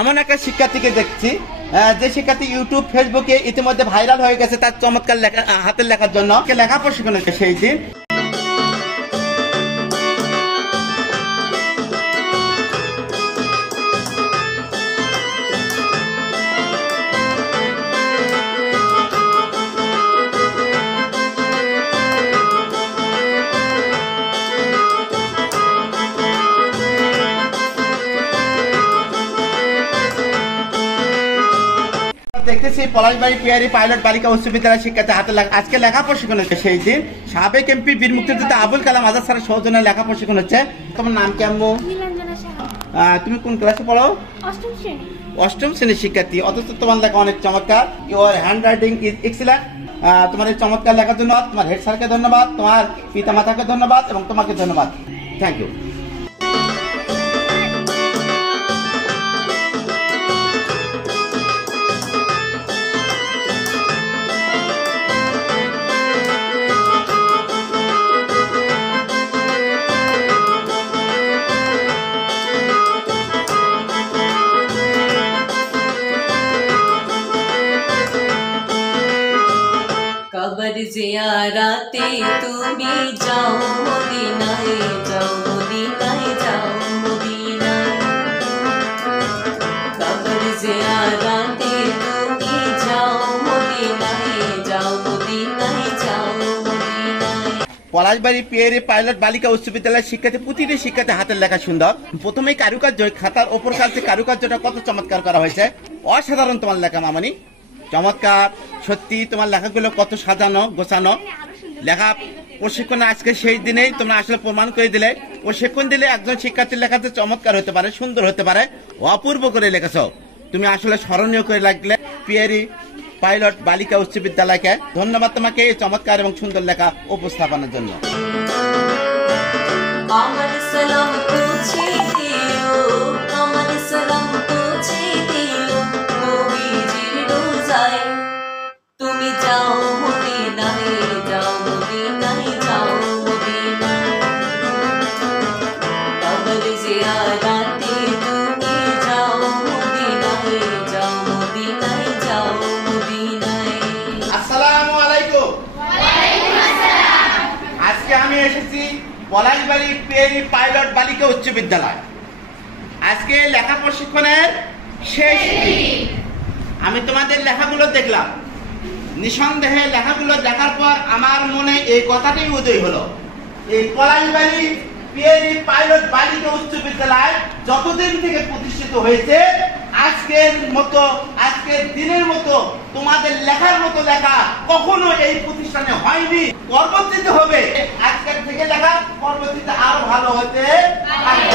এমন একটা শিক্ষার্থীকে দেখছি যে শিক্ষার্থী ইউটিউব ফেসবুকে ইতিমধ্যে ভাইরাল হয়ে গেছে তার চমৎকার লেখা হাতের লেখার জন্য লেখা প্রশিক্ষণ হচ্ছে সেই দিন। দেখতেছি পলাশবাড়ি পিয়ারি পাইলট বালিকা উচ্চ বিদ্যালয় শিক্ষার্থী হাতে আজকে লেখা প্রশিক্ষণ হচ্ছে সেই দিন। সাবেক এমপি বীর মুক্তিযোদ্ধা আবুল কালাম আজাদ স্যারের সৌজন্যে লেখা প্রশিক্ষণ হচ্ছে। তোমার নাম কি আম্মু? তুমি কোন ক্লাসে পড়ো? অষ্টম শ্রেণীর শিক্ষার্থী, অথচ তোমার লেখা অনেক চমৎকার। Your hand writing is excellent. তোমার এই চমৎকার লেখার জন্য তোমার হেড স্যারকে ধন্যবাদ, তোমার পিতা মাতাকে ধন্যবাদ এবং তোমাকে ধন্যবাদ। Thank you. कबर जियाराते তুমি যাও মদিনায়, যাও মদিনায়, যাও মদিনায়। কবর জিয়ারাতে তুমি যাও মদিনায়, যাও মদিনায়, যাও মদিনায়। পলাশবাড়ি পিয়ারি পাইলট বালিকা উচ্চ বিদ্যালয়ের শিক্ষার্থী প্রতিটি শিক্ষার্থী হাতের লেখা সুন্দর। প্রথমেই কারুকার্য, খাতার ওপর কাছে কারুকার্যটা কত চমৎকার করা হয়েছে। অসাধারণ তোমার লেখা মামনি, চমৎকার। সত্যি তোমার লেখাগুলো কত সাজানো গোছানো। লেখা প্রশিক্ষণে আজকে সেই দিনেই তোমরা আসলে প্রমাণ করে দিলে প্রশিক্ষণ দিলে একজন শিক্ষার্থীর লেখাতে চমৎকার হতে পারে, সুন্দর হতে পারে, অপূর্ব করে লেখেছ। তুমি আসলে স্মরণীয় করে লাগলে পিয়ারি পাইলট বালিকা উচ্চ বিদ্যালয়কে ধন্যবাদ তোমাকে এই চমৎকার এবং সুন্দর লেখা উপস্থাপনের জন্য। আমার সালাম পৌঁছে দিও, আমার সালাম পৌঁছে দিও নবীজির রোজায়। তুমি যাও মদিনায়, যাও মদিনায়, যাও মদিনায়। কবর জিয়ারাতে তুমি যাও মদিনায়, যাও মদিনায়, যাও মদিনায়। আসসালামু আলাইকুম। ওয়ালাইকুম আসসালাম। আজকে আমি এসেছি পলাশবাড়ি পিয়ারি পাইলট বালিকা উচ্চ বিদ্যালয়। আজকে লেখা প্রশিক্ষণের শেষ দিন। আমি তোমাদের লেখাগুলো দেখলাম, নিঃসন্দেহে লেখাগুলো দেখার পর আমার মনে এই কথাটাই উদয় হলো, এই পলাশবাড়ি পিয়ারি পাইলট বালিকা উচ্চ বিদ্যালয় যতদিন থেকে প্রতিষ্ঠিত হয়েছে আজকের দিনের মতো তোমাদের লেখার মতো লেখা কখনো এই প্রতিষ্ঠানে হয়নি, পরবর্তীতে হবে। আজকের থেকে লেখা পরবর্তীতে আরো ভালো হতে পারে।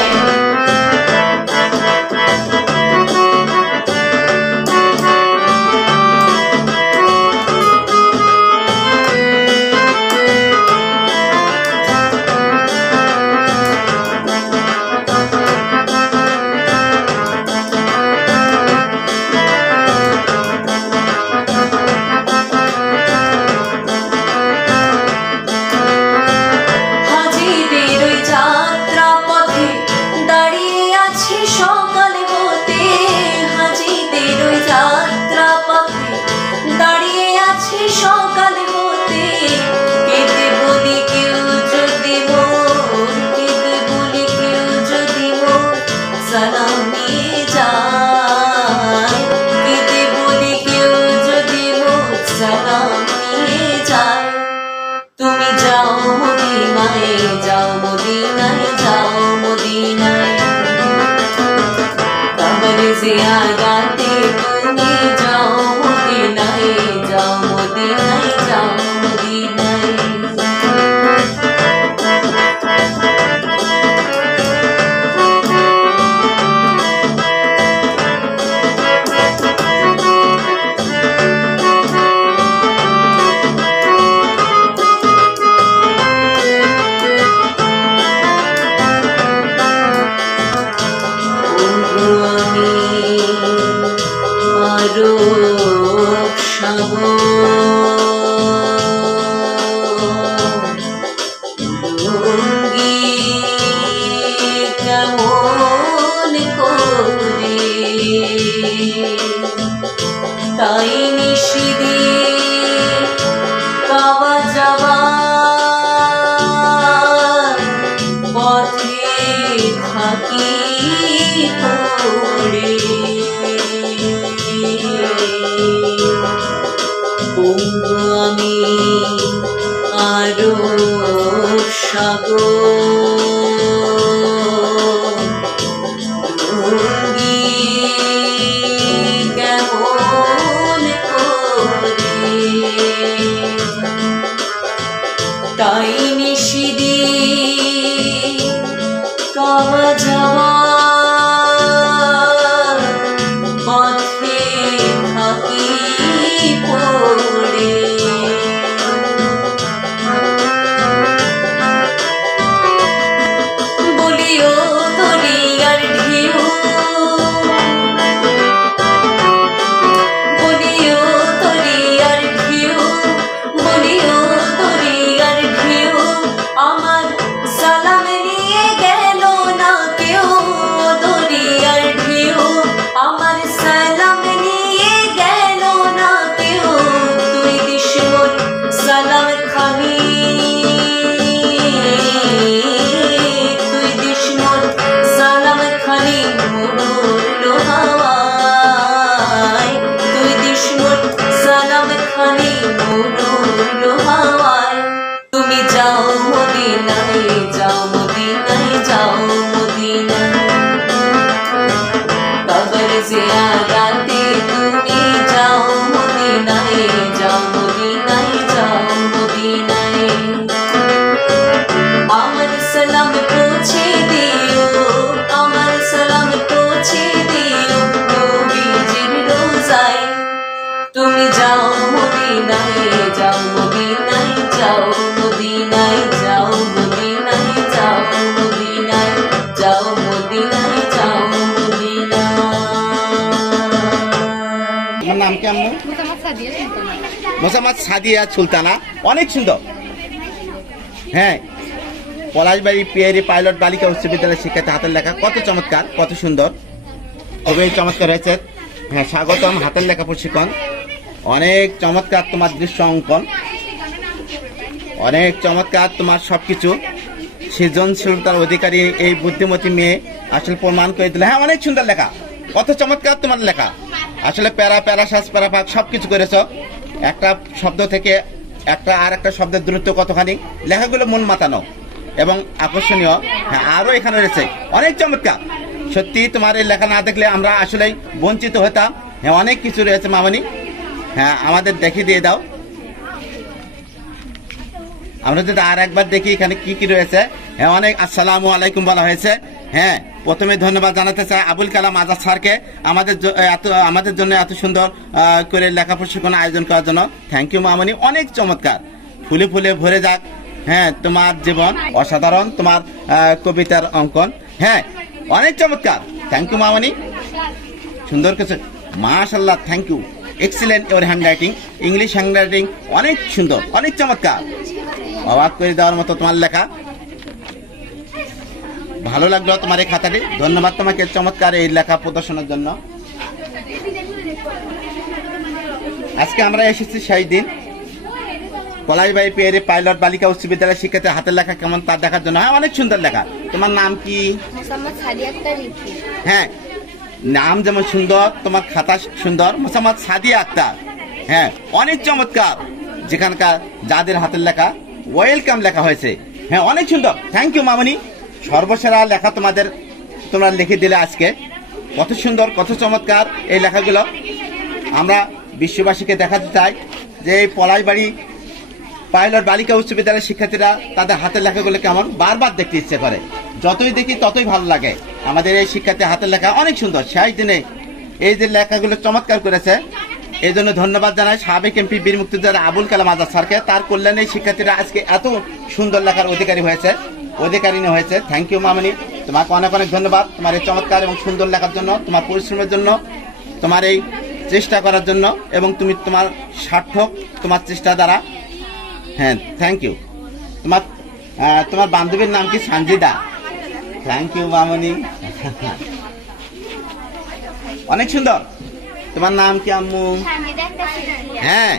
তুমি যাও মদিনায়, যাও মদিনায়, যাও মদিনায়। কবর জিয়ারাতে তুমি যাও মদিনায়, যাও মদিনায়, যাও মদিনায়। কেমন করে তাই নিশিদি কাবা যাওয়া পথে থাকি পড়ে বন্ধু আমি আরো সাগর কেমন করে তাই নিশিদি কাবা যাওয়া পথে থাকি পড়ে বলিও দরিয়ার ঢেউ বলিও দরিয়ার ঢেউ বলিও দরিয়ার ঢেউ আমার সালাম নিয়ে গেল না কেউ দরিয়ার ঢেউ আমার সালাম নিয়ে গেল না কেউ তুই দিস মোর সালাম খানি তুই দিস মোর সালাম খানি উড়লো হাওয়ায় তুই দিস মোর সালাম খানি উড়লো হাওয়ায় তুমি যাও মদিনায় যাও মদিনায় যাও মদিনায় কবর জিয়ারতে তুমি যাও মদিনায় যাও মদিনায় যাও মদিনায় আমার সালাম পৌঁছে দিও আমার সালাম পৌঁছে দিও নবীজির রোজায় তুমি যাও মদিনায় যাও মদিনায় যাও মদিনায় যাও মদিনায় যাও মদিনায় যাও মদিনায় যাও মদিনায় আমার নাম কি আম্মু? মোসাম্মদ সাদিয়া সুলতানা। অনেক সুন্দর। হ্যাঁ, পলাশবাড়ি পিয়ারি পাইলট বালিকা উচ্চ বিদ্যালয়ের শিক্ষার্থী হাতের লেখা কত চমৎকার, কত সুন্দর, খুবই চমৎকার হয়েছে। হ্যাঁ, স্বাগতম হাতের লেখা প্রশিক্ষণ। অনেক চমৎকার তোমার দৃশ্য অঙ্কন, অনেক চমৎকার তোমার সবকিছু। সৃজনশীলতার অধিকারী এই বুদ্ধিমতী মেয়ে আসলে প্রমাণ করে দিলে। হ্যাঁ, অনেক সুন্দর লেখা, কত চমৎকার তোমার লেখা। আসলে প্যারা প্যারা শ্বাস প্যারা পাক সবকিছু করেছ। একটা শব্দ থেকে একটা আর একটা শব্দের দূরত্ব কতখানি, লেখাগুলো মন মাতানো এবং আকর্ষণীয়। হ্যাঁ, আরো এখানে রয়েছে অনেক চমৎকার। সত্যি তোমার এই লেখা না দেখলে আমরা আসলেই বঞ্চিত হতাম। হ্যাঁ, অনেক কিছু রয়েছে মামনি। হ্যাঁ, আমাদের দেখিয়ে দিয়ে দাও। আমরা যদি আর একবার দেখি এখানে কি কি রয়েছে। হ্যাঁ, অনেক আসসালামু আলাইকুম বলা হয়েছে। হ্যাঁ, প্রথমে ধন্যবাদ জানাতে চাই আবুল কালাম আজাদ স্যারকে আমাদের জন্য এত সুন্দর করে লেখা প্রশিক্ষণ আয়োজন করার জন্য। থ্যাংক ইউ মামনি, অনেক চমৎকার। ফুলে ফুলে ভরে যাক হ্যাঁ তোমার জীবন, অসাধারণ তোমার কবিতার অঙ্কন। হ্যাঁ, অনেক চমৎকার। থ্যাংক ইউ মামনি, সুন্দর কিছু। মাশাআল্লাহ, thank you, excellent your handwriting, English handwriting অনেক সুন্দর, অনেক চমৎকার। অবাক করে দেওয়ার মতো তোমার লেখা। ভালো লাগলো তোমার এই খাতাটি। ধন্যবাদ তোমাকে চমৎকার এই লেখা প্রদর্শনের জন্য। আজকে আমরা এসেছি সেই দিন পলাশবাড়ি পিয়ারি পাইলট বালিকা উচ্চ বিদ্যালয়ের শিক্ষার্থীর হাতের লেখা কেমন তার দেখার জন্য। হ্যাঁ, অনেক সুন্দর লেখা। তোমার নাম কি? হ্যাঁ, নাম যেমন সুন্দর, তোমার খাতা সুন্দর, মোসাম্মদ সাদিয়া আক্তার। হ্যাঁ, অনেক চমৎকার। যেখানকার যাদের হাতের লেখা ওয়েলকাম লেখা হয়েছে। হ্যাঁ, অনেক সুন্দর। থ্যাংক ইউ মামনি, সর্বসেরা লেখা তোমরা লিখে দিলে আজকে। কত সুন্দর, কত চমৎকার এই লেখাগুলো। আমরা বিশ্ববাসীকে দেখাতে চাই যে এই পলাশবাড়ি পাইলট বালিকা উচ্চ বিদ্যালয়ের শিক্ষার্থীরা তাদের হাতের লেখাগুলো কেমন, বারবার দেখতে ইচ্ছে করে। যতই দেখি ততই ভালো লাগে। আমাদের এই শিক্ষার্থীর হাতের লেখা অনেক সুন্দর। সেই দিনে এই যে লেখাগুলো চমৎকার করেছে, এই জন্য ধন্যবাদ জানাই সাবেক এমপি বীর মুক্তিযোদ্ধা আবুল কালাম আজাদ স্যারকে। তার কল্যাণে শিক্ষার্থীরা আজকে এত সুন্দর লেখার অধিকারিণী হয়েছে। থ্যাংক ইউ মামনি, তোমাকে অনেক অনেক ধন্যবাদ তোমার এই চমৎকার এবং সুন্দর লেখার জন্য, তোমার পরিশ্রমের জন্য, তোমার এই চেষ্টা করার জন্য, এবং তুমি তোমার সার্থক তোমার চেষ্টা দ্বারা। হ্যাঁ, থ্যাংক ইউ। তোমার বান্ধবীর নাম কি? সানজিদা। থ্যাংক ইউ মামনি, অনেক সুন্দর। তোমার নাম কি আম্মু? হ্যাঁ,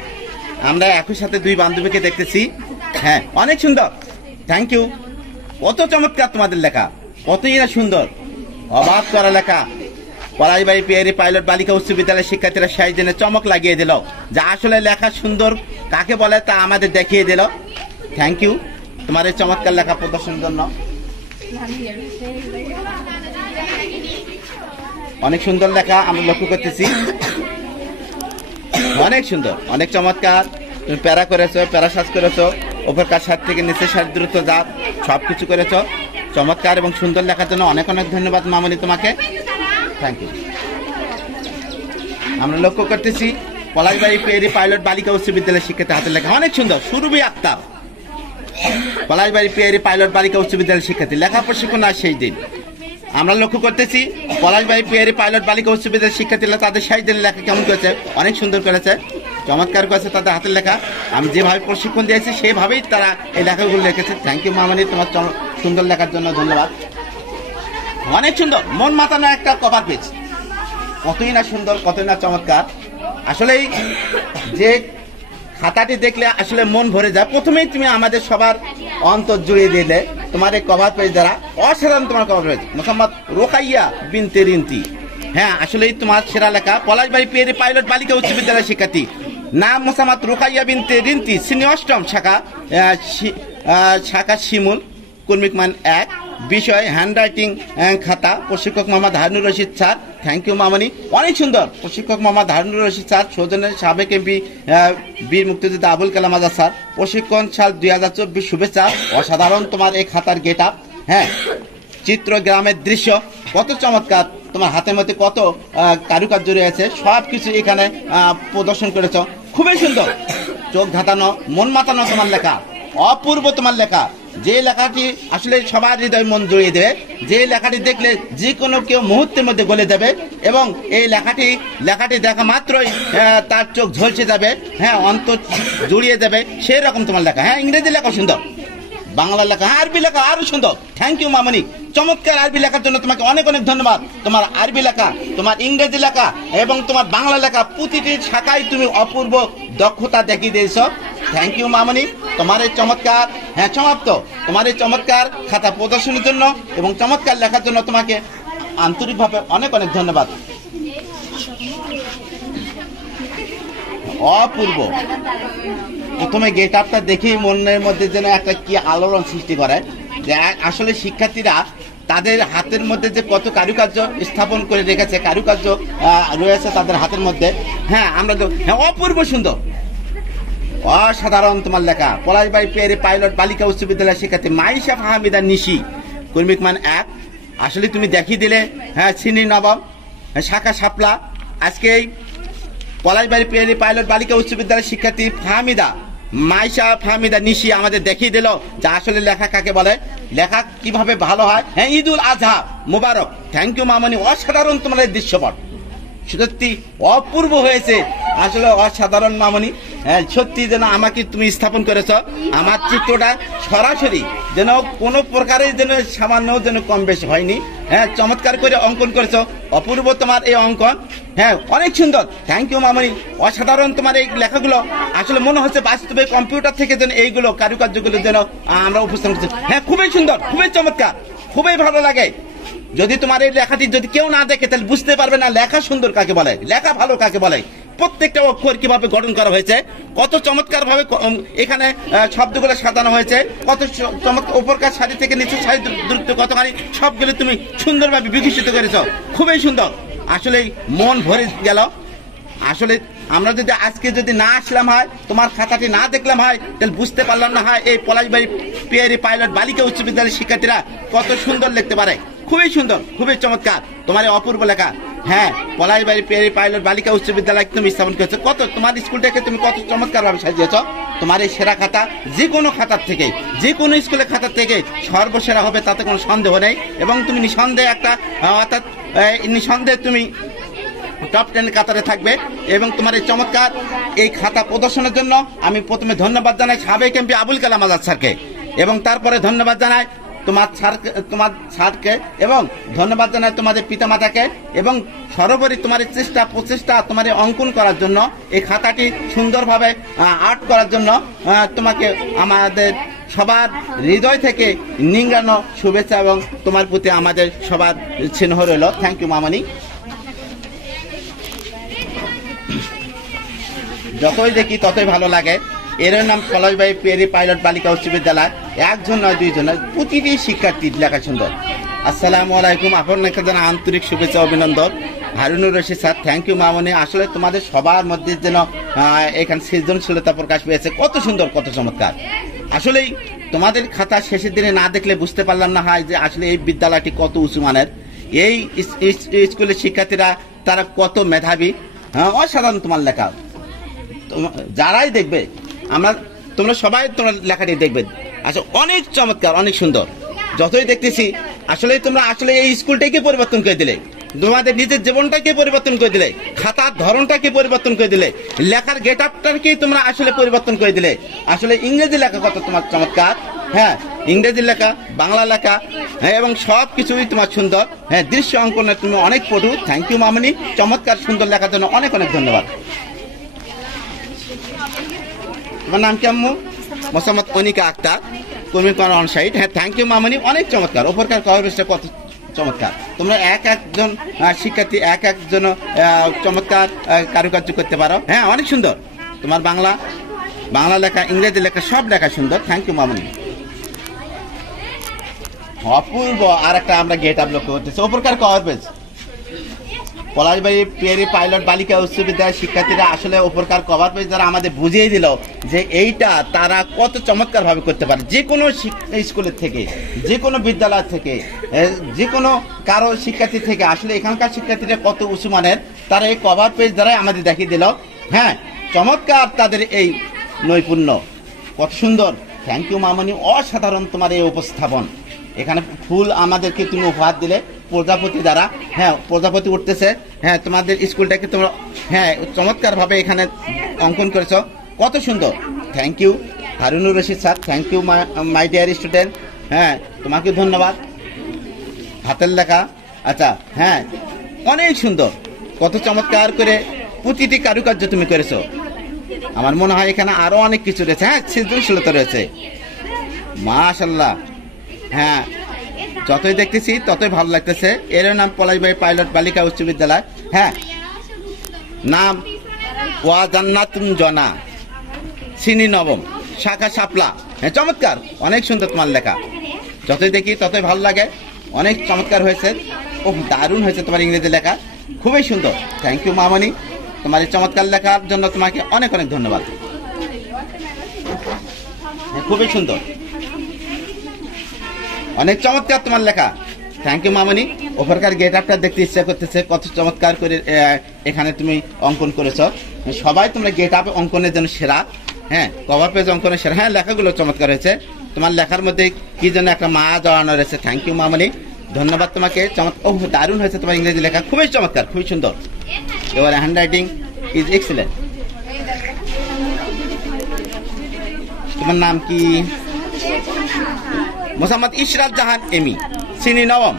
আমরা একই সাথে দুই বান্ধবীকে দেখতেছি। হ্যাঁ, অনেক সুন্দর, থ্যাংক ইউ। কত চমৎকার তোমাদের লেখা, কতই না সুন্দর, অবাক করা লেখা। পলাশবাড়ি পিয়ারি পাইলট বালিকা উচ্চ বিদ্যালয়ের শিক্ষার্থীরা সেই দিনে চমক লাগিয়ে দিল, যা আসলে লেখা সুন্দর কাকে বলে তা আমাদের দেখিয়ে দিল। থ্যাংক ইউ তোমার এই চমৎকার লেখা প্রদর্শনের জন্য। অনেক সুন্দর লেখা আমরা লক্ষ্য করতেছি, অনেক সুন্দর, অনেক চমৎকার। তুমি প্যারা করেছো, প্যারা সাজ করেছো, ওপরকার সাজ থেকে নিচের সাজ দ্রুত জাত সবকিছু করেছো। চমৎকার এবং সুন্দর লেখার জন্য অনেক অনেক ধন্যবাদ মামনি তোমাকে, থ্যাংক ইউ। আমরা লক্ষ্য করতেছি পলাশবাড়ি পিয়ারি পাইলট বালিকা উচ্চ বিদ্যালয়ের শিক্ষার্থী হাতের লেখা অনেক সুন্দর। সুরভি আক্তার, পলাশবাড়ি পিয়ারি পাইলট বালিকা উচ্চ বিদ্যালয়ের শিক্ষার্থী, লেখা প্রশিক্ষণ আর সেই দিন। আমরা লক্ষ্য করতেছি পলাশবাড়ি পিয়ারি পাইলট বালিকা উচ্চ বিদ্যালয়ের শিক্ষার্থীরা তাদের সেই দিনের লেখা কেমন করেছে, অনেক সুন্দর করেছে, চমৎকার করেছে তাদের হাতের লেখা। আমি যেভাবে প্রশিক্ষণ দিয়েছি সেভাবেই তারা এই লেখাগুলো লিখেছে। থ্যাংক ইউ মামনি, তোমার সুন্দর লেখার জন্য ধন্যবাদ। অনেক সুন্দর, মন মাতানো একটা কভার পেজ, কতই না সুন্দর, কতই না চমৎকার। আসলেই যে খাতাটি দেখলে আসলে মন ভরে যায়। প্রথমেই তুমি আমাদের সবার অন্তর জুড়িয়ে দিলে তোমার এই কভার পেজ দ্বারা। অসাধারণ তোমার কভার পেজ, মোহাম্মদ রোকাইয়া বিনতে রিন্তি। হ্যাঁ, আসলেই তোমার সেরা লেখা। পলাশবাড়ি পিয়ারি পাইলট বালিকা উচ্চ বিদ্যালয়ের শিক্ষার্থী, নাম মোহাম্মদ রোকাইয়া বিনতে রিন্তি, শ্রেণী অষ্টম, শাখা শিমুল, কর্মিক মান 1, বিষয় হ্যান্ডরাইটিং খাতা, প্রশিক্ষক Mohammad Harunur Rashid sir. Thank you মামনি, অনেক সুন্দর। প্রশিক্ষক মোহাম্মদ হারুনুর রশিদ স্যার, সৌজন্যের সাবেক এমপি বীর মুক্তিযোদ্ধা আবুল কালাম আজাদ স্যার। প্রশিক্ষণ সাল 2024, শুভেচ্ছা। অসাধারণ তোমার এই খাতার গেট আপ। হ্যাঁ, চিত্র গ্রামের দৃশ্য কত চমৎকার, তোমার হাতের মধ্যে কত কারুকার্য রয়েছে, সব কিছু এখানে প্রদর্শন করেছ, খুবই সুন্দর, চোখ ধাঁধানো, মন মাতানো তোমার লেখা, অপূর্ব তোমার লেখা। যে লেখাটি আসলে সবার হৃদয় মন জড়িয়ে দেবে, যে লেখাটি দেখলে যে কোনো কেউ মুহূর্তের মধ্যে গলে দেবে, এবং এই লেখাটি দেখা মাত্রই তার চোখ ঝলসে যাবে, হ্যাঁ, অন্তর জড়িয়ে যাবে, সেই রকম তোমার লেখা। হ্যাঁ, ইংরেজি লেখা সুন্দর, বাংলা লেখা, আরবি লেখা আরো সুন্দর। থ্যাংক ইউ মামনি, চমৎকার আরবি লেখার জন্য তোমাকে অনেক অনেক ধন্যবাদ। তোমার আরবি লেখা, তোমার ইংরেজি লেখা এবং তোমার বাংলা লেখা, প্রতিটি শাখায় তুমি অপূর্ব দক্ষতা দেখিয়ে দিয়েছ। থ্যাংক ইউ মামনি, তোমার এই চমৎকার, হ্যাঁ সমাপ্ত, তোমার এই চমৎকার খাতা প্রদর্শনের জন্য এবং চমৎকার লেখার জন্য তোমাকে আন্তরিকভাবে অনেক অনেক ধন্যবাদ। অপূর্ব, প্রথমে গেট আপটা দেখেই মনের মধ্যে যেন একটা কি আলোড়ন সৃষ্টি করে, যে আসলে শিক্ষার্থীরা তাদের হাতের মধ্যে যে কত কারুকার্য স্থাপন করে রেখেছে, কারুকার্য রয়েছে তাদের হাতের মধ্যে। হ্যাঁ, আমরা তো, হ্যাঁ, অপূর্ব সুন্দর, অসাধারণ তোমার লেখা। পলাশবাড়ি পিয়ারি পাইলট বালিকা উচ্চ বিদ্যালয়ের শিক্ষার্থী মাইশা ফাহমিদা নিশি, কর্মিক মান 1। আসলে তুমি দেখিয়ে দিলে, হ্যাঁ, শ্রেণী নবম, শাখা শাপলা। আজকে এই পলাশবাড়ি পিয়ারি পাইলট বালিকা উচ্চ বিদ্যালয়ের শিক্ষার্থী মাইশা ফাহমিদা নিশি আমাদের দেখিয়ে দিল যে আসলে লেখা কাকে বলে, লেখা কিভাবে ভালো হয়। হ্যাঁ, ঈদুল আজহা মুবারক। থ্যাংক ইউ মামনি, অসাধারণ তোমার এই দৃশ্যপট, সত্যি অপূর্ব হয়েছে, আসলে অসাধারণ মামনি। হ্যাঁ, সত্যি যেন আমাকে তুমি স্থাপন করেছ, আমার চিত্রটা সরাসরি যেন কোনো প্রকারের যেন সামান্য যেন কম বেশি হয়নি। হ্যাঁ, চমৎকার করে অঙ্কন করেছ, অপূর্ব তোমার এই অঙ্কন। হ্যাঁ, অনেক সুন্দর, থ্যাংক ইউ মামনি, অসাধারণ তোমার এই লেখাগুলো। আসলে মনে হচ্ছে বাস্তবে কম্পিউটার থেকে যেন এইগুলো কারুকার্যগুলো যেন আমরা উপস্থাপন করছি। হ্যাঁ, খুবই সুন্দর, খুবই চমৎকার, খুবই ভালো লাগে। যদি তোমার এই লেখাটি যদি কেউ না দেখে তাহলে বুঝতে পারবে না লেখা সুন্দর কাকে বলে, লেখা ভালো কাকে বলে। প্রত্যেকটা অক্ষর কিভাবে গঠন করা হয়েছে, কত চমৎকার ভাবে এখানে শব্দগুলো সাজানো হয়েছে, কত চমৎকার, উপরকার সারি থেকে নিচের সারি দূরত্ব কতখানি, সবগুলো তুমি সুন্দরভাবে বিকশিত করেছ, খুবই সুন্দর। আসলে মন ভরে গেল। আসলে আমরা যদি আজকে যদি না আসলাম হয়, তোমার খাতাটি না দেখলাম হয়, তাহলে বুঝতে পারলাম না হয় এই পলাশবাড়ি পিয়ারি পাইলট বালিকা উচ্চ বিদ্যালয়ের শিক্ষার্থীরা কত সুন্দর লিখতে পারে। খুবই সুন্দর, খুবই চমৎকার তোমার এই অপূর্ব লেখা। হ্যাঁ, পলাশবাড়ি পিয়ারি পাইলট বালিকা উচ্চ বিদ্যালয় তুমি স্থাপন করেছো, কত তোমার স্কুলটাকে তুমি কত চমৎকার ভাবে সাজিয়েছ। তোমার এই সেরা খাতা যে কোনো খাতার থেকে, যে কোনো স্কুলের খাতার থেকে সর্বসেরা হবে তাতে কোনো সন্দেহ নেই। এবং তুমি নিঃসন্দেহে একটা, অর্থাৎ নিঃসন্দেহে তুমি টপ 10 কাতারে থাকবে। এবং তোমার এই চমৎকার এই খাতা প্রদর্শনের জন্য আমি প্রথমে ধন্যবাদ জানাই সাবেক এমপি আবুল কালাম আজাদ স্যারকে, এবং তারপরে ধন্যবাদ জানাই তোমার স্যারকে এবং ধন্যবাদ জানাই তোমাদের পিতামাতাকে এবং সর্বোপরি তোমার চেষ্টা প্রচেষ্টা তোমার অঙ্কন করার জন্য এই খাতাটি সুন্দরভাবে আর্ট করার জন্য তোমাকে আমাদের সবার হৃদয় থেকে নিংড়ানো শুভেচ্ছা এবং তোমার প্রতি আমাদের সবার স্নেহ রইল। থ্যাংক ইউ মামনি। যতই দেখি ততই ভালো লাগে। এর নাম পলাশবাড়ি পিয়ারি পাইলট বালিকা উচ্চ বিদ্যালয়, একজন নয় দুইজন নয়, প্রতিটি শিক্ষার্থীর লেখা সুন্দর। আসসালামু আলাইকুম, আপনাকে জানা আন্তরিক শুভেচ্ছা অভিনন্দন। Harunur Rashid sir, thank you মামনি। আসলে তোমাদের সবার মধ্যে যেন এখানে সৃজনশীলতা প্রকাশ পেয়েছে, কত সুন্দর কত চমৎকার। আসলেই তোমাদের খাতা শেষের দিনে না দেখলে বুঝতে পারলাম না হয় যে আসলে এই বিদ্যালয়টি কত উঁচু মানের, এই স্কুলের শিক্ষার্থীরা তারা কত মেধাবী। অসাধারণ তোমার লেখা, যারাই দেখবে তোমরা সবাই তোমার লেখাটি দেখবে, আসলে অনেক চমৎকার অনেক সুন্দর। যতই দেখতেছি আসলে তোমরা আসলে এই স্কুলটাকে পরিবর্তন করে দিলে, তোমাদের নিজের জীবনটাকে পরিবর্তন করে দিলে, খাতার ধরনটাকে পরিবর্তন করে দিলে, লেখার গেট আপটাকে তোমরা আসলে পরিবর্তন করে দিলে। আসলে ইংরেজি লেখা কত তোমার চমৎকার, হ্যাঁ ইংরেজি লেখা, বাংলা লেখা, হ্যাঁ এবং সব কিছুই তোমার সুন্দর। হ্যাঁ দৃশ্য অঙ্কনে তুমি অনেক পটু। থ্যাংক ইউ মামনি, চমৎকার সুন্দর লেখার জন্য অনেক অনেক ধন্যবাদ। তোমার নাম কি আম্মু? মোসাম্মদ অনিকা আক্তার, কর্মী অন সাইড। হ্যাঁ থ্যাংক ইউ মামনি, অনেক চমৎকার। ওপরকার কভারেজটা কত চমৎকার। তোমরা একজন শিক্ষার্থী একজন চমৎকার কারুকার্য করতে পারো। হ্যাঁ অনেক সুন্দর তোমার বাংলা লেখা, ইংরেজি লেখা, সব লেখা সুন্দর। থ্যাংক ইউ মামনি। অপূর্ব আর একটা আমরা গেট আপ লক্ষ্য করতেছি। ওপরকার কভারেজ পলাশবাড়ি পিয়ারি পাইলট বালিকা উচ্চ বিদ্যালয়ের শিক্ষার্থীরা আসলে ওপরকার কভার পেজ দ্বারা আমাদের বুঝিয়ে দিল যে এইটা তারা কত চমৎকার ভাবে করতে পারে। যে কোনো স্কুলের থেকে, যে কোনো বিদ্যালয় থেকে, যে কোনো কারো শিক্ষার্থী থেকে আসলে এখানকার শিক্ষার্থীরা কত উঁচু মানের, তারা এই কভার পেজ দ্বারাই আমাদের দেখিয়ে দিল। হ্যাঁ চমৎকার তাদের এই নৈপুণ্য, কত সুন্দর। থ্যাংক ইউ মামনি, অসাধারণ তোমার এই উপস্থাপন। এখানে ফুল আমাদেরকে তুমি উপহার দিলে প্রজাপতি দ্বারা। হ্যাঁ প্রজাপতি উঠতেছে। হ্যাঁ তোমাদের স্কুলটাকে তোমরা হ্যাঁ চমৎকার ভাবে এখানে অঙ্কন করেছ, কত সুন্দর। Thank you Harunur Rashid sir, thank you my dear student. হ্যাঁ তোমাকে ধন্যবাদ। হাতের লেখা, আচ্ছা হ্যাঁ অনেক সুন্দর, কত চমৎকার করে প্রতিটি কারুকার্য তুমি করেছো। আমার মনে হয় এখানে আরো অনেক কিছু রয়েছে। হ্যাঁ সৃজনশীলতা রয়েছে, মাশাআল্লাহ। হ্যাঁ যতই দেখতেছি ততই ভালো লাগতেছে। এর নাম পলাশবাড়ি পাইলট বালিকা উচ্চ বিদ্যালয়। হ্যাঁ নাম ওয়া জান্নাতুন জনা, শ্রেণী নবম, শাখা শাপলা। হ্যাঁ চমৎকার, অনেক সুন্দর তোমার লেখা। যতই দেখি ততই ভালো লাগে, অনেক চমৎকার হয়েছে। ও দারুণ হয়েছে তোমার ইংরেজি লেখা, খুবই সুন্দর। থ্যাংক ইউ মামনি, তোমার এই চমৎকার লেখার জন্য তোমাকে অনেক অনেক ধন্যবাদ। খুবই সুন্দর, অনেক চমৎকার তোমার লেখা। থ্যাংক ইউ মামনি। ওপরকার গেট আপটা দেখতে ইচ্ছা করতেছে, কত চমৎকার করে এখানে তুমি অঙ্কন করেছ। সবাই তোমরা গেট আপ অঙ্কনের জন্য সেরা। হ্যাঁ কভার পেজ অঙ্কনের সেরা। হ্যাঁ লেখাগুলো চমৎকার হয়েছে। তোমার লেখার মধ্যে কি যেন একটা মা জড়ানো রয়েছে। থ্যাংক ইউ মামনি, ধন্যবাদ তোমাকে। ও দারুণ হয়েছে তোমার ইংরেজি লেখা, খুবই চমৎকার, খুবই সুন্দর। এবার হ্যান্ড রাইটিং ইজ এক্সিলেন্ট। তোমার নাম কি? মোসাম্মদ ইশরাত জাহান এমি, শ্রেণী নবম।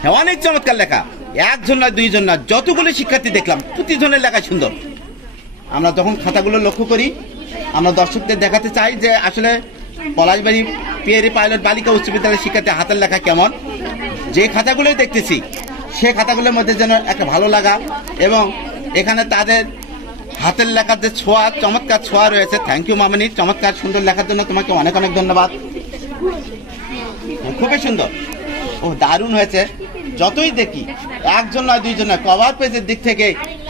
হ্যাঁ অনেক চমৎকার লেখা, একজন না দুইজন না, যতগুলো শিক্ষার্থী দেখলাম প্রতিজনের লেখা সুন্দর। আমরা যখন খাতাগুলো লক্ষ্য করি, আমরা দর্শকদের দেখাতে চাই যে আসলে পলাশবাড়ি পিয়ারি পাইলট বালিকা উচ্চ বিদ্যালয়ের শিক্ষার্থী হাতের লেখা কেমন। যে খাতাগুলোই দেখতেছি সে খাতাগুলোর মধ্যে যেন একটা ভালো লাগা এবং এখানে তাদের হাতের লেখার যে ছোঁয়া, চমৎকার ছোঁয়া রয়েছে। থ্যাংক ইউ মামনি, চমৎকার সুন্দর লেখার জন্য তোমাকে অনেক অনেক ধন্যবাদ। খুবই সুন্দর, ও দারুণ হয়েছে। যতই দেখি একজন নয় দুইজন নয়, কভার পেজের দিক থেকে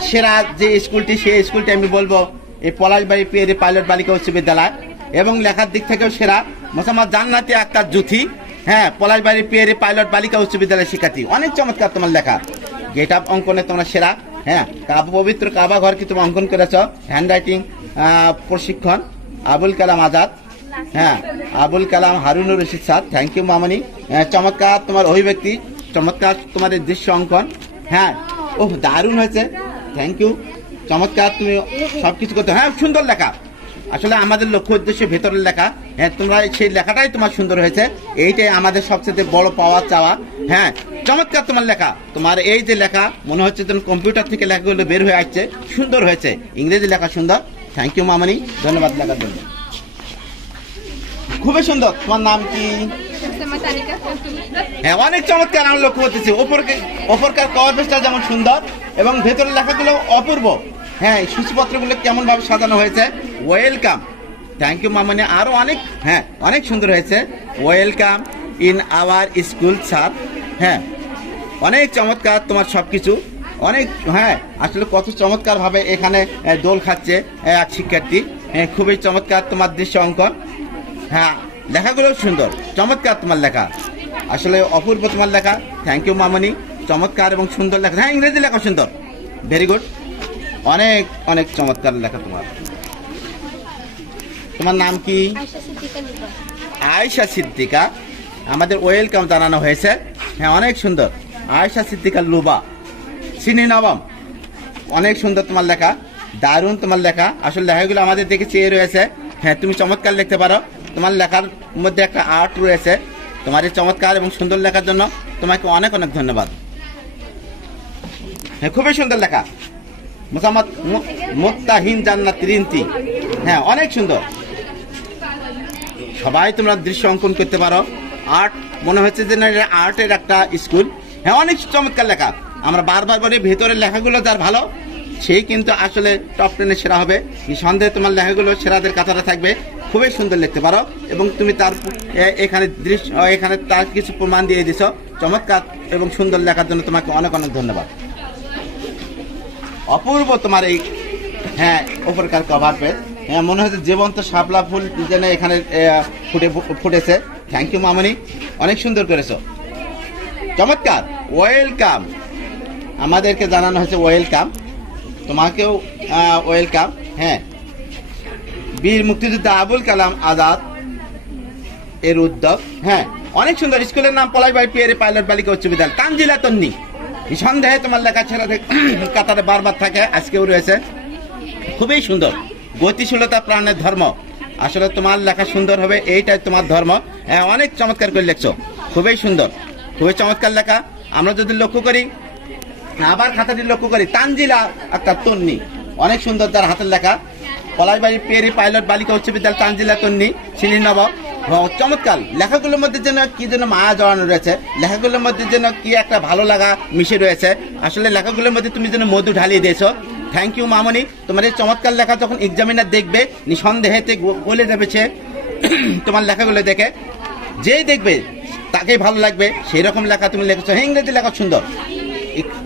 সেরা যে স্কুলটি, সেই স্কুলটি আমি বলবো এই পলাশবাড়ি পিয়ারি পাইলট বালিকা উচ্চ বিদ্যালয়। এবং লেখার দিক থেকেও সেরা মোসাম্মদ জান্নাতি আক্তার জুথি। হ্যাঁ পলাশবাড়ি পিয়ারি পাইলট বালিকা উচ্চ বিদ্যালয়ের শিক্ষার্থী, অনেক চমৎকার তোমার লেখা। গেট আপ অঙ্কনে তোমরা সেরা। হ্যাঁ পবিত্র কাবা ঘর কি তুমি অঙ্কন করেছ। হ্যান্ড রাইটিং প্রশিক্ষণ আবুল কালাম আজাদ। হ্যাঁ Abul Kalam Harunur Rashid sir, thank you মামনি। চমৎকার তোমার অভিব্যক্তি, চমৎকার তোমার দৃশ্য অঙ্কন। হ্যাঁ দারুণ হয়েছে, থ্যাংক ইউ। চমৎকার, তুমি সবকিছু করতে। হ্যাঁ সুন্দর লেখা, আসলে আমাদের লক্ষ্য উদ্দেশ্য ভেতরের লেখা, হ্যাঁ তোমরা সেই লেখাটাই তোমার সুন্দর হয়েছে, এইটাই আমাদের সবচেয়ে বড় পাওয়া চাওয়া। হ্যাঁ চমৎকার তোমার লেখা, তোমার এই যে লেখা মনে হচ্ছে যেন কম্পিউটার থেকে লেখাগুলো বের হয়ে আসছে, সুন্দর হয়েছে, ইংরেজি লেখা সুন্দর। থ্যাংক ইউ মামনি, ধন্যবাদ লেখার জন্য। খুবই সুন্দর। তোমার নাম কি? হ্যাঁ অনেক চমৎকার, আমি লক্ষ্য করতেছি ওপরকার কভার পেজটা যেমন সুন্দর এবং ভেতরের লেখাগুলো অপূর্ব। হ্যাঁ সূচিপত্রগুলো কেমন ভাবে সাজানো হয়েছে, ওয়েলকাম। থ্যাংক ইউ মামনি, আরো অনেক, হ্যাঁ অনেক সুন্দর হয়েছে। Welcome in our school sir. হ্যাঁ অনেক চমৎকার তোমার সবকিছু, অনেক, হ্যাঁ আসলে কত চমৎকার ভাবে এখানে দোল খাচ্ছে এক শিক্ষার্থী। হ্যাঁ খুবই চমৎকার তোমার দৃশ্য অঙ্কন। হ্যাঁ লেখাগুলো সুন্দর, চমৎকার তোমার লেখা, আসলে অপূর্ব তোমার লেখা। থ্যাংক ইউ মামনি, চমৎকার এবং সুন্দর লেখা। হ্যাঁ ইংরেজি লেখা সুন্দর, ভেরি গুড, অনেক অনেক চমৎকার লেখা তোমার। তোমার নাম কি? আয়েশা সিদ্দিকা। আমাদের ওয়েলকাম জানানো হয়েছে। হ্যাঁ অনেক সুন্দর, আয়েশা সিদ্দিকা লুবা, শ্রেণী নবম। অনেক সুন্দর তোমার লেখা, দারুণ তোমার লেখা, আসলে লেখাগুলো আমাদের দিকে চেয়ে রয়েছে। হ্যাঁ তুমি চমৎকার লিখতে পারো, তোমার লেখার মধ্যে একটা আর্ট রয়েছে। তোমার এই চমৎকার এবং সুন্দর লেখার জন্য তোমাকে অনেক অনেক ধন্যবাদ। হ্যাঁ খুবই সুন্দর লেখা, মোসাম্মদ মুত্তাহিন জান্নাত রিন্তি। হ্যাঁ অনেক সুন্দর, সবাই তোমরা দৃশ্য অঙ্কন করতে পারো। আর্ট মনে হচ্ছে যে না এটা আর্টের একটা স্কুল। হ্যাঁ অনেক চমৎকার লেখা, আমরা বারবার বলি ভেতরের লেখাগুলো যার ভালো সেই কিন্তু আসলে টপ 10-এ সেরা হবে। নিঃসন্দেহে তোমার লেখাগুলো সেরাদের কাতারে থাকবে, খুবই সুন্দর লিখতে পারো এবং তুমি তার এখানে দৃশ্য, এখানে তার কিছু প্রমাণ দিয়ে দিছো। চমৎকার এবং সুন্দর লেখার জন্য তোমাকে অনেক অনেক ধন্যবাদ। অপূর্ব তোমার এই, হ্যাঁ উপরকার কভার পেজ, হ্যাঁ মনে হচ্ছে জীবন্ত শাপলা ফুল যেন এখানে ফুটেছে। থ্যাংক ইউ মামনি, অনেক সুন্দর করেছো, চমৎকার। ওয়েলকাম, আমাদেরকে জানানো হয়েছে ওয়েলকাম, তোমাকেও ওয়েলকাম। হ্যাঁ বীর মুক্তিযোদ্ধা আবুল কালাম আজাদ এর উদ্যোগ। হ্যাঁ অনেক সুন্দর, স্কুলের নাম পলাইবাড়ি পিয়ারি পাইলট বালিকা উচ্চ বিদ্যালয়, তানজিলা তন্নি। নিঃসন্দেহে তোমার লেখা ছেড়া কাতারে বারবার থাকে, আজকেও রয়েছে, খুবই সুন্দর। গতিশীলতা প্রাণের ধর্ম, আসলে তোমার লেখা সুন্দর হবে, এইটাই তোমার ধর্ম। হ্যাঁ অনেক চমৎকার করে লিখছো, খুবই সুন্দর, খুবই চমৎকার লেখা। আমরা যদি লক্ষ্য করি, আবার খাতাটি লক্ষ্য করি, তানজিলা আক্তার তন্নি, অনেক সুন্দর তার হাতের লেখা। পলাইবাড়ি পিয়ারি পাইলট বালিকা উচ্চ বিদ্যালয়, তানজিলা তন্নি, শ্রেণী নবম। চমৎকার, লেখাগুলোর মধ্যে যেন কি যেন মায়া জড়ানো রয়েছে, লেখাগুলোর মধ্যে যেন কি একটা ভালো লাগা মিশে রয়েছে। আসলে লেখাগুলোর মধ্যে তুমি যেন মধু ঢালিয়ে দিয়েছো। থ্যাংক ইউ মামনি, তোমার এই চমৎকার লেখা যখন এক্সামিনার দেখবে নিঃসন্দেহেতে গলে যাবে সে তোমার লেখাগুলো দেখে, যেই দেখবে তাকেই ভালো লাগবে, সেই রকম লেখা তুমি লিখেছো। হ্যাঁ ইংরেজি লেখা সুন্দর,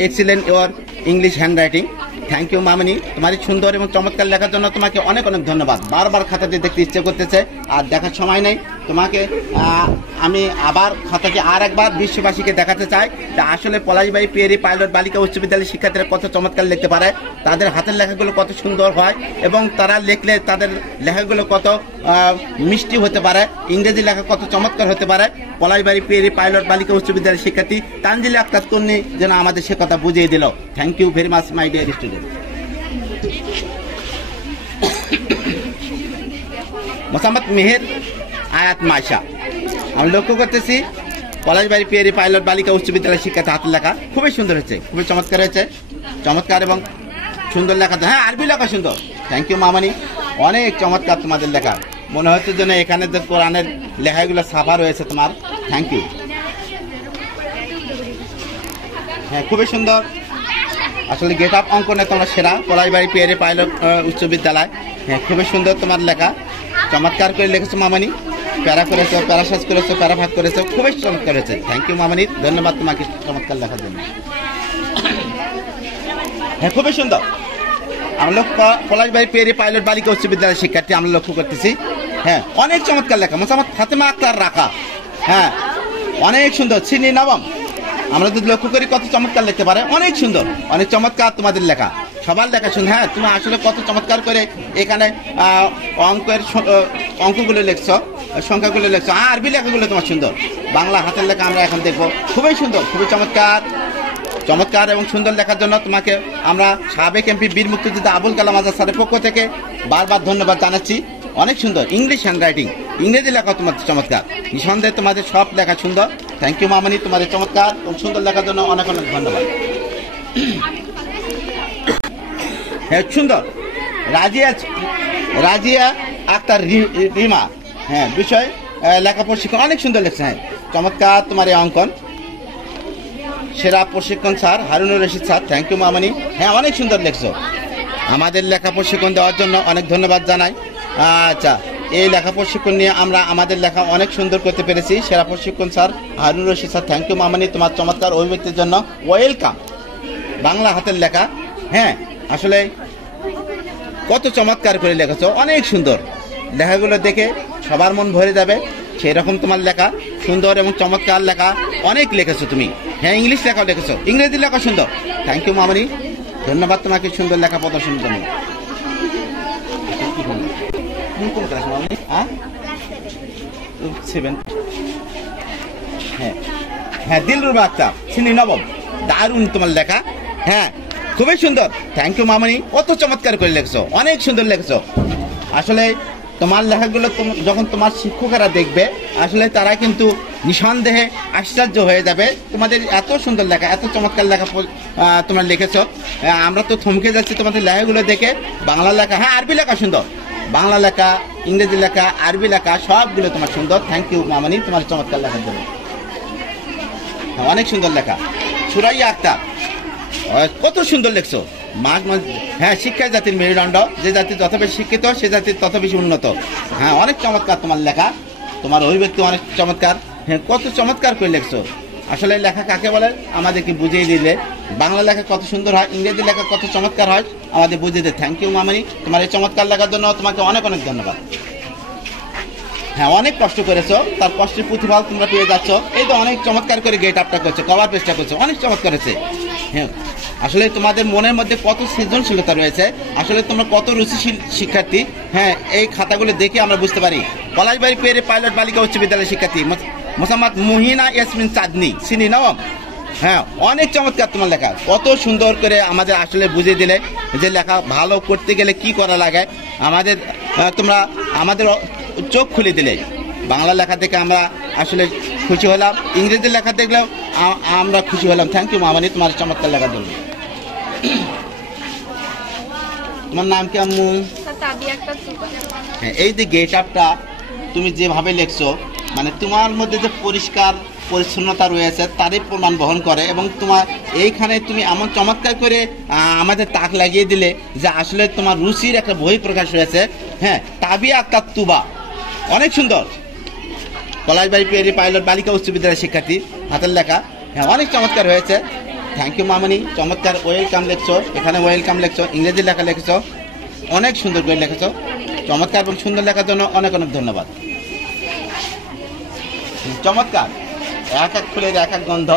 excellent your English handwriting. Thank you মামনি, তোমার এই সুন্দর এবং চমৎকার লেখার জন্য তোমাকে অনেক অনেক ধন্যবাদ। বারবার খাতাটি দেখতে ইচ্ছে করতেছে, আর দেখার সময় নেই। তোমাকে আমি আবার খাতাটি আর একবার বিশ্ববাসীকে দেখাতে চাই যে আসলে পলাশবাড়ি পিয়ারি পাইলট বালিকা উচ্চ বিদ্যালয়ের শিক্ষার্থীরা কত চমৎকার লিখতে পারে, তাদের হাতের লেখাগুলো কত সুন্দর হয় এবং তারা লিখলে তাদের লেখাগুলো কত মিষ্টি হতে পারে, ইংরেজি লেখা কত চমৎকার হতে পারে। পলাশবাড়ি পিয়ারি পাইলট বালিকা উচ্চ বিদ্যালয়ের শিক্ষার্থী তানজিলা আক্তার তন্নি যেন আমাদের সে কথা বুঝিয়ে দিল। Thank you very much my dear student. Mosammat Meher Ayat Maisha, আমি লক্ষ্য করতেছি পলাশবাড়ি পিয়ারি পাইলট বালিকা উচ্চ বিদ্যালয়ের শিক্ষার্থী হাতের লেখা খুবই সুন্দর হয়েছে, খুবই চমৎকার হয়েছে, চমৎকার এবং সুন্দর লেখা। হ্যাঁ আরবি লেখা সুন্দর। থ্যাংক ইউ মামানি, অনেক চমৎকার তোমাদের লেখা, মনে হচ্ছে যেন এখানে যে কোরআনের লেখাগুলো ছাপা রয়েছে তোমার। Thank you. হ্যাঁ খুবই সুন্দর, আসলে গেট আপ অঙ্কনে তোমরা সেরা, পলাশবাড়ি পিয়ারি পাইলট উচ্চ বিদ্যালয়। হ্যাঁ খুবই সুন্দর তোমার লেখা, চমৎকার করে লিখেছো মামানি, প্যারা করেছো, প্যারাসাজ করেছো, প্যারাভাগ করেছো, খুবই চমৎকার হয়েছে। থ্যাংক ইউ মামানি, ধন্যবাদ তোমাকে চমৎকার লেখার জন্য। হ্যাঁ খুবই সুন্দর। আমরা পলাশবাড়ি পিয়ারি পাইলট বালিকা উচ্চ বিদ্যালয়ের শিক্ষার্থী আমরা লক্ষ্য করতেছি। হ্যাঁ অনেক চমৎকার লেখা, মোসাম্মদ ফাতেমা আক্তার রাখা। হ্যাঁ অনেক সুন্দর, শ্রেণী নবম। আমরা যদি লক্ষ্য করি কত চমৎকার লিখতে পারে, অনেক সুন্দর, অনেক চমৎকার তোমাদের লেখা, সবার লেখা শুনে। হ্যাঁ তুমি আসলে কত চমৎকার করে এখানে অঙ্কগুলো লিখছো, সংখ্যাগুলো লিখছো, আরবি লেখাগুলো তোমার সুন্দর, বাংলা হাতের লেখা আমরা এখন দেখবো, খুবই সুন্দর, খুবই চমৎকার। চমৎকার এবং সুন্দর লেখার জন্য তোমাকে আমরা সাবেক এমপি বীর মুক্তিযোদ্ধা আবুল কালাম আজাদ স্যারের পক্ষ থেকে বারবার ধন্যবাদ জানাচ্ছি। অনেক সুন্দর ইংলিশ হ্যান্ডরাইটিং, ইংরেজি লেখা তোমার চমৎকার, নিঃসন্দেহে তোমাদের সব লেখা সুন্দর। থ্যাংক ইউ মামনি, তোমাদের চমৎকার এবং সুন্দর লেখার জন্য অনেক অনেক ধন্যবাদ। হ্যাঁ সুন্দর, রাজিয়া আক্তার রিমা, হ্যাঁ বিষয় লেখা প্রশিক্ষণ অনেক সুন্দর লেখছে। হ্যাঁ চমৎকার তোমার এই অঙ্কন। সেরা প্রশিক্ষণ sir Harunur Rashid sir, thank you মামনি। হ্যাঁ অনেক সুন্দর লেখছো, আমাদের লেখা প্রশিক্ষণ দেওয়ার জন্য অনেক ধন্যবাদ জানাই। আচ্ছা, এই লেখা প্রশিক্ষণ নিয়ে আমরা আমাদের লেখা অনেক সুন্দর করতে পেরেছি। সেরা প্রশিক্ষণ sir Harunur Rashid sir, thank you মামনি, তোমার চমৎকার অভিব্যক্তির জন্য ওয়েলকাম। বাংলা হাতের লেখা, হ্যাঁ আসলে কত চমৎকার করে লেখেছো, অনেক সুন্দর। লেখাগুলো দেখে সবার মন ভরে যাবে, সেই রকম তোমার লেখা সুন্দর এবং চমৎকার লেখা অনেক লিখেছো তুমি। হ্যাঁ ইংলিশ লেখাও লিখেছো, ইংরেজি লেখা সুন্দর। থ্যাংক ইউ মামনি, ধন্যবাদ তোমাকে সুন্দর লেখা প্রদর্শনের জন্য। হ্যাঁ হ্যাঁ দিলরুবা আক্তার, শ্রেণী নবম, দারুণ তোমার লেখা। হ্যাঁ খুবই সুন্দর, থ্যাংক ইউ মামনি, কত চমৎকার করে লেখছো, অনেক সুন্দর লেখছো। আসলে তোমার লেখাগুলো যখন তোমার শিক্ষকেরা দেখবে, আসলে তারা কিন্তু নিঃসন্দেহে আশ্চর্য হয়ে যাবে। তোমাদের এত সুন্দর লেখা, এত চমৎকার লেখা তোমরা লিখেছো, আমরা তো থমকে যাচ্ছি তোমাদের লেখাগুলো দেখে। বাংলা লেখা, হ্যাঁ আরবি লেখা সুন্দর, বাংলা লেখা, ইংরেজি লেখা, আরবি লেখা সবগুলো তোমার সুন্দর। থ্যাংক ইউ মামনি, তোমার চমৎকার লেখার জন্য। হ্যাঁ অনেক সুন্দর লেখা। সুরাইয়া আক্তার, কত সুন্দর লেখছো। হ্যাঁ শিক্ষা জাতির মেরুদণ্ড, যে জাতি যত বেশি শিক্ষিত সে জাতির তত বেশি উন্নত। হ্যাঁ অনেক চমৎকার তোমার লেখা, তোমার অভিব্যক্তি অনেক চমৎকার। হ্যাঁ কত চমৎকার করে লেখছো। আসলে লেখা কাকে বলে আমাদেরকে বুঝিয়ে দিলে, বাংলা লেখা কত সুন্দর হয়, ইংরেজি লেখা কত চমৎকার হয় আমাদের বুঝিয়ে দিলে। থ্যাংক ইউ মামনি, তোমার এই চমৎকার লেখার জন্য তোমাকে অনেক অনেক ধন্যবাদ। হ্যাঁ অনেক কষ্ট করেছো, তার কষ্টের প্রতিফল তোমরা পেয়ে যাচ্ছ। এই তো অনেক চমৎকার করে গেট আপটা করছো, কভার পেজটা করছো, অনেক চমৎকার হয়েছে। হ্যাঁ আসলে তোমাদের মনের মধ্যে কত সৃজনশীলতা রয়েছে, আসলে তোমরা কত রুচিশীল শিক্ষার্থী। হ্যাঁ এই খাতাগুলো দেখে আমরা বুঝতে পারি। পলাশবাড়ি পেরে পাইলট বালিকা উচ্চ বিদ্যালয়ের শিক্ষার্থী মোসাম্মদ মুহিনা ইয়াসমিন চাঁদনি, শ্রেণী নবম। হ্যাঁ অনেক চমৎকার তোমার লেখা, কত সুন্দর করে আমাদের আসলে বুঝিয়ে দিলে যে লেখা ভালো করতে গেলে কি করা লাগে। আমাদের তোমরা আমাদের চোখ খুলে দিলে। বাংলা লেখা দেখে আমরা আসলে খুশি হলাম, ইংরেজি লেখা দেখলেও আমরা খুশি হলাম। থ্যাংক ইউ মামনি, তোমার চমৎকার লেখার জন্য। তোমার নাম কি আম্মু? হ্যাঁ এই যে গেট আপটা তুমি যেভাবে লেখছো, মানে তোমার মধ্যে যে পরিষ্কার পরিচ্ছন্নতা রয়েছে তারই প্রমাণ বহন করে। এবং তোমার এইখানে তুমি এমন চমৎকার করে আমাদের তাক লাগিয়ে দিলে যে আসলে তোমার রুচির একটা বই প্রকাশ হয়েছে। হ্যাঁ তাবিয়া আক্তার তুবা, অনেক সুন্দর। পলাশবাড়ি পেরি পাইলট বালিকা উচ্চ বিদ্যালয়ের শিক্ষার্থী, হাতের লেখা। হ্যাঁ অনেক চমৎকার হয়েছে, থ্যাংক ইউ মামনি, চমৎকার ওয়েলকাম লেখছো, এখানে ওয়েলকাম লেখছো, ইংরেজি লেখা লিখেছো, অনেক সুন্দর করে লিখেছো। চমৎকার এবং সুন্দর লেখার জন্য অনেক অনেক ধন্যবাদ। চমৎকার, এক এক ফুলের এক এক গন্ধ।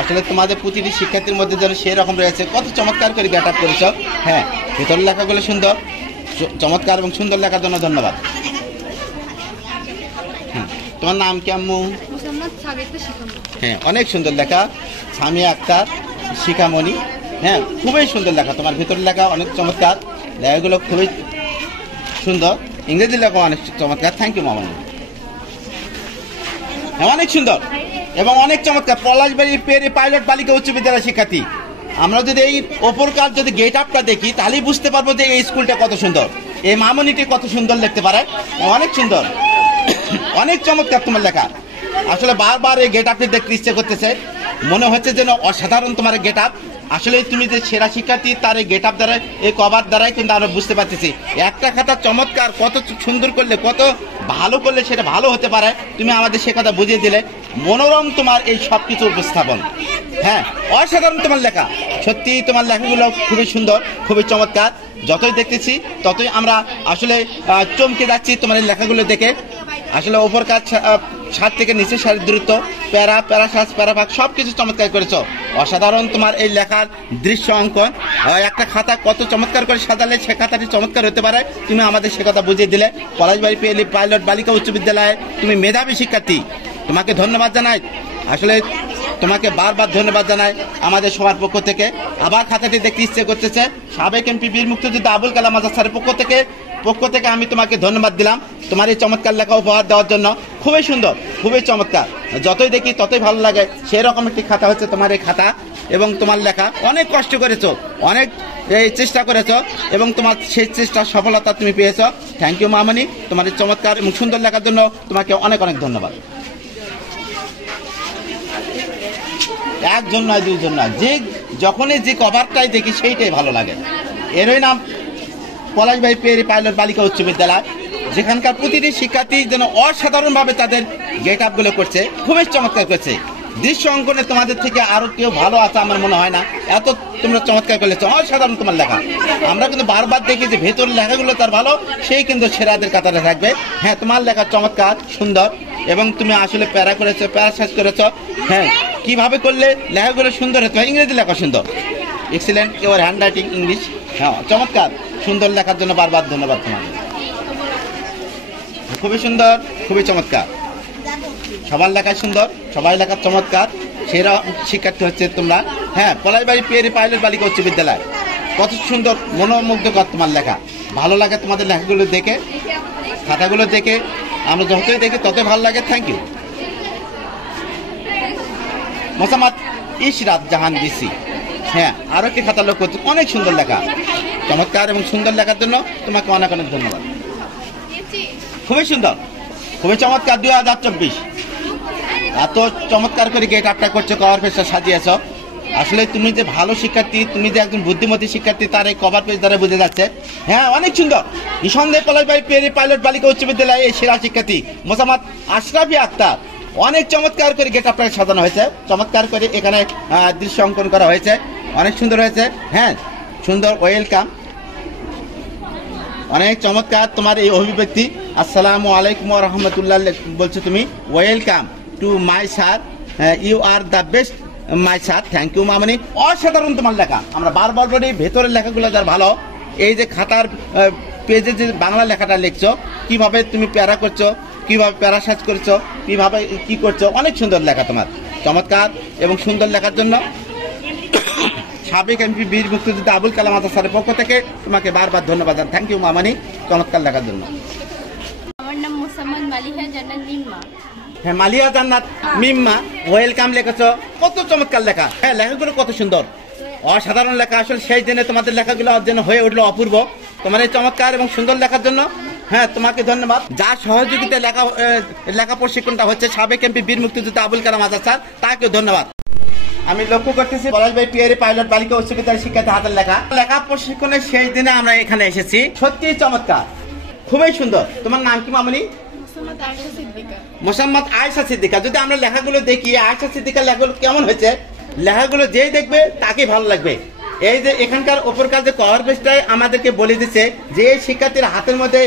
আসলে তোমাদের প্রতিটি শিক্ষার্থীর মধ্যে যেন সেই রকম রয়েছে, কত চমৎকার করে গেট আপ করেছো। হ্যাঁ ভিতরের লেখাগুলো সুন্দর, চমৎকার এবং সুন্দর লেখার জন্য ধন্যবাদ। তোমার নাম কি আম্মু? হ্যাঁ অনেক সুন্দর লেখা, সামিয়া আক্তার শিখামণি। হ্যাঁ খুবই সুন্দর লেখা, তোমার ভিতরের লেখা অনেক চমৎকার, লেখাগুলো খুবই সুন্দর, ইংরেজি লেখা অনেক চমৎকার। থ্যাংক ইউ মামনি, হ্যাঁ অনেক সুন্দর এবং অনেক চমৎকার। পলাশবাড়ি পেরে পাইলট বালিকা উচ্চ বিদ্যালয়ের শিক্ষার্থী, আমরা যদি এই ওপরকার যদি গেট আপটা দেখি তাহলেই বুঝতে পারবো যে এই স্কুলটা কত সুন্দর, এই মামনিটি কত সুন্দর লিখতে পারে। অনেক সুন্দর, অনেক চমৎকার তোমার লেখা। আসলে বারবার এই গেট আপটি দেখতে ইচ্ছে করতেছে, মনে হচ্ছে যেন অসাধারণ তোমার গেট আপ। আসলে তুমি যে সেরা শিক্ষার্থী তার এই গেট আপ দ্বারা, এই কভার দ্বারাই কিন্তু আমরা বুঝতে পারতেছি একটা খাতা চমৎকার, কত সুন্দর করলে, কত ভালো করলে সেটা ভালো হতে পারে। তুমি আমাদের সে কথা বুঝিয়ে দিলে। মনোরম তোমার এই সব কিছু উপস্থাপন। হ্যাঁ অসাধারণ তোমার লেখা, সত্যি তোমার লেখাগুলো খুবই সুন্দর, খুবই চমৎকার। যতই দেখতেছি ততই আমরা আসলে চমকে যাচ্ছি তোমার এই লেখাগুলো দেখে। আসলে ওপর কাজ সাত থেকে নিচে সারির দূরত্ব, প্যারা প্যারা সাজ প্যারা ভাগ সব কিছু চমৎকার করেছো। অসাধারণ তোমার এই লেখার দৃশ্য অঙ্কন। একটা খাতা কত চমৎকার করে সাজালে সে খাতাটি চমৎকার হতে পারে, তুমি আমাদের সে কথা বুঝিয়ে দিলে। পলাশবাড়ি পেলি পাইলট বালিকা উচ্চ বিদ্যালয়ে তুমি মেধাবী শিক্ষার্থী, তোমাকে ধন্যবাদ জানাই। আসলে তোমাকে বারবার ধন্যবাদ জানাই আমাদের সবার পক্ষ থেকে। আবার খাতাটি দেখতে ইচ্ছে করতেছে। সাবেক এমপি বীর মুক্তিযোদ্ধা আবুল কালাম আজাদ স্যারের পক্ষ থেকে আমি তোমাকে ধন্যবাদ দিলাম তোমার এই চমৎকার লেখা উপহার দেওয়ার জন্য। খুবই সুন্দর, খুবই চমৎকার, যতই দেখি ততই ভালো লাগে। সেই রকম একটি খাতা হচ্ছে তোমার এই খাতা এবং তোমার লেখা। অনেক কষ্ট করেছো, অনেক চেষ্টা করেছো এবং তোমার সেই চেষ্টার সফলতা তুমি পেয়েছো। থ্যাংক ইউ মামনি, তোমার এই চমৎকার এবং সুন্দর লেখার জন্য তোমাকে অনেক অনেক ধন্যবাদ। একজন নয়, দুইজন নয়, যখনই যে কভারটাই দেখি সেইটাই ভালো লাগে। এরই নাম পলাশবাড়ি পিয়ারি পাইলট বালিকা উচ্চ বিদ্যালয়, যেখানকার প্রতিটি শিক্ষার্থী যেন অসাধারণভাবে তাদের গেট আপগুলো করছে, খুবই চমৎকার করছে। দৃশ্য অঙ্কনে তোমাদের থেকে আরো কেউ ভালো আছে আমার মনে হয় না, এত তোমরা চমৎকার করেছো, অসাধারণ তোমার লেখা। আমরা কিন্তু বারবার দেখি যে ভেতর লেখাগুলো তার ভালো, সেই কিন্তু সেরাদের কাতারে থাকবে। হ্যাঁ, তোমার লেখা চমৎকার, সুন্দর এবং তুমি আসলে প্যারা করেছো, প্যারা শেষ করেছো। হ্যাঁ, কিভাবে করলে লেখাগুলো সুন্দর হতো, ইংরেজি লেখা সুন্দর, excellent, your hand writing English. হ্যাঁ, চমৎকার, সুন্দর লেখার জন্য বারবার ধন্যবাদ তোমাকে। খুবই সুন্দর, খুবই চমৎকার, সবার লেখা সুন্দর, সবাই লেখা চমৎকার। সেরা শিক্ষার্থী হচ্ছে তোমরা। হ্যাঁ, পলাশবাড়ি পিয়ারি পাইলট বালিকা উচ্চ বিদ্যালয়, কত সুন্দর, মনোমুগ্ধকর তোমার লেখা। ভালো লাগে তোমাদের লেখাগুলো দেখে, খাতাগুলো দেখে। আমরা যতই দেখি ততই ভালো লাগে। Thank you. Mosammat Ishrat Jahan DC. হ্যাঁ, আরো একটি খাতা লোক করছে, অনেক সুন্দর লেখা, চমৎকার এবং সুন্দর লেখার জন্য তোমাকে অনেক অনেক ধন্যবাদ। খুবই সুন্দর, খুবই চমৎকার। 2024 এত চমৎকার করে গেট আপটা করছো, কভার পেজটা সাজিয়েছ। আসলে তুমি যে ভালো শিক্ষার্থী, তুমি যে একজন বুদ্ধিমতী শিক্ষার্থী, তার এই কভার পেজ দ্বারা বোঝা যাচ্ছে। হ্যাঁ, অনেক সুন্দর। নিঃসন্দেহে পলাশবাড়ি পিয়ারি পাইলট বালিকা উচ্চ বিদ্যালয়ে এই সেরা শিক্ষার্থী মোসাম্মদ আশরাফি আক্তার। অনেক চমৎকার করে গেট আপটা সাজানো হয়েছে, চমৎকার করে এখানে দৃশ্য অঙ্কন করা হয়েছে, অনেক সুন্দর হয়েছে। হ্যাঁ, সুন্দর, ওয়েলকাম, অনেক চমৎকার তোমার এই অভিব্যক্তি। আসসালামু আলাইকুম ওয়া রাহমাতুল্লাহ বলছো তুমি। Welcome to my sir, you are the best my sir. Thank you মামনি, অসাধারণ তোমার লেখা। আমরা বারবার বলি ভেতরের লেখাগুলো যার ভালো। এই যে খাতার পেজে যে বাংলা লেখাটা লিখছো, কিভাবে তুমি প্যারা করছো, কিভাবে প্যারা সাজ করছো, কিভাবে কি করছো, অনেক সুন্দর লেখা তোমার, চমৎকার এবং সুন্দর লেখার জন্য সাবেক এমপি বীর মুক্তিযোদ্ধা আবুল কালাম আজাদ স্যারের পক্ষ থেকে তোমাকে বারবার ধন্যবাদ। থ্যাংক ইউ মামানি, চমৎকার লেখার জন্য। আমার নাম মোসাম্মদ মালিহা জান্নাত মিম্মা। হ্যাঁ, মালিয়া জান্নাত মিম্মা, ওয়েলকাম লিখেছো, কত চমৎকার লেখা। হ্যাঁ, লেখাগুলো কত সুন্দর, অসাধারণ লেখা। আসলে সেই দিনে তোমাদের লেখাগুলো যেন হয়ে উঠলো অপূর্ব, তোমার এই চমৎকার এবং সুন্দর লেখার জন্য। হ্যাঁ, তোমাকে ধন্যবাদ। যার সহযোগিতায় লেখা প্রশিক্ষণটা হচ্ছে সাবেক এমপি বীর মুক্তিযোদ্ধা আবুল কালাম আজাদ স্যার, তাকেও ধন্যবাদ। আমি লক্ষ্য করতেছি পলাশবাড়ি পিয়ারি পাইলট বালিকা উচ্চ বিদ্যালয়ের শিক্ষার্থী হাতের লেখা প্রশিক্ষণের সেই দিনে আমরা এখানে এসেছি। সত্যি চমৎকার, খুবই সুন্দর। তোমার নাম কি মামনি? মোসাম্মদ আয়েশা সিদ্দিকা। যদি আমরা লেখাগুলো দেখি, আয়েশা সিদ্দিকার লেখাগুলো কেমন হয়েছে, লেখাগুলো যেই দেখবে তাকে ভালো লাগবে। এই যে এখানকার উপরকার যে কভার পেজটাই আমাদেরকে বলে দিচ্ছে যে এই শিক্ষার্থীর হাতের মধ্যে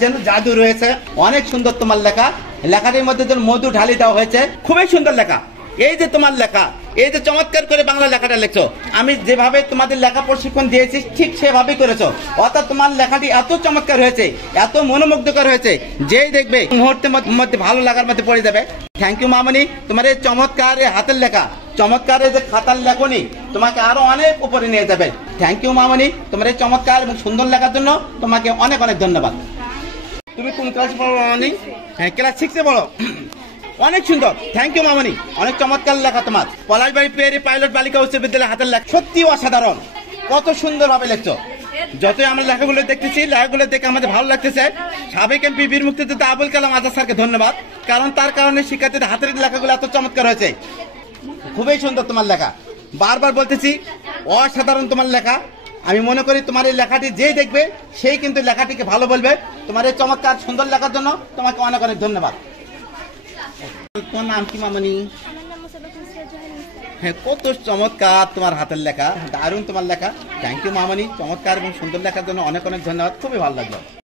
যেন জাদু রয়েছে। অনেক সুন্দর তোমার লেখা, লেখাটির মধ্যে যেন মধু ঢালি দেওয়া হয়েছে, খুবই সুন্দর লেখা। এই যে তোমার লেখা, এই যে চমৎকার করে বাংলা লেখাটা লিখছো, আমি যেভাবে তোমাদের লেখা প্রশিক্ষণ দিয়েছি ঠিক সেভাবেই করেছো। অর্থাৎ তোমার লেখাটি এত চমৎকার হয়েছে, এত মনোমুগ্ধকর হয়েছে, যেই দেখবে মুহূর্তের মধ্যে ভালো লাগার মধ্যে পড়ে যাবে। থ্যাংক ইউ মামনি, তোমার এই চমৎকার হাতের লেখা, চমৎকার যে খাতার লেখনি তোমাকে আরো অনেক উপরে নিয়ে যাবে। থ্যাংক ইউ মামনি, তোমার এই চমৎকার এবং সুন্দর লেখার জন্য তোমাকে অনেক অনেক ধন্যবাদ। তুমি কোন ক্লাসে পড়ো মামনি? হ্যাঁ, ক্লাস 6-এ পড়ো। অনেক সুন্দর, থ্যাংক ইউ মামনি, অনেক চমৎকার লেখা তোমার। পলাশবাড়ি পিয়ারি পাইলট বালিকা উচ্চ বিদ্যালয়ের হাতের লেখা সত্যি অসাধারণ, কত সুন্দর ভাবে লিখছো। যতই আমরা লেখাগুলো দেখতেছি, লেখাগুলো দেখে আমাদের ভালো লাগতেছে। সাবেক এমপি বীর মুক্তিযোদ্ধা আবুল কালাম আজাদ স্যারকে ধন্যবাদ, কারণ তার কারণে শিক্ষার্থীদের হাতের লেখাগুলো এত চমৎকার হয়েছে। খুবই সুন্দর তোমার লেখা, বারবার বলতেছি অসাধারণ তোমার লেখা। আমি মনে করি তোমার এই লেখাটি যেই দেখবে সেই কিন্তু লেখাটিকে ভালো বলবে। তোমার এই চমৎকার সুন্দর লেখার জন্য তোমাকে অনেক অনেক ধন্যবাদ। তোমার নাম কি মামনি? হ্যাঁ, কত চমৎকার তোমার হাতের লেখা, দারুণ তোমার লেখা। থ্যাংক ইউ মামনি, চমৎকার এবং সুন্দর লেখার জন্য অনেক অনেক ধন্যবাদ, খুবই ভালো লাগলো।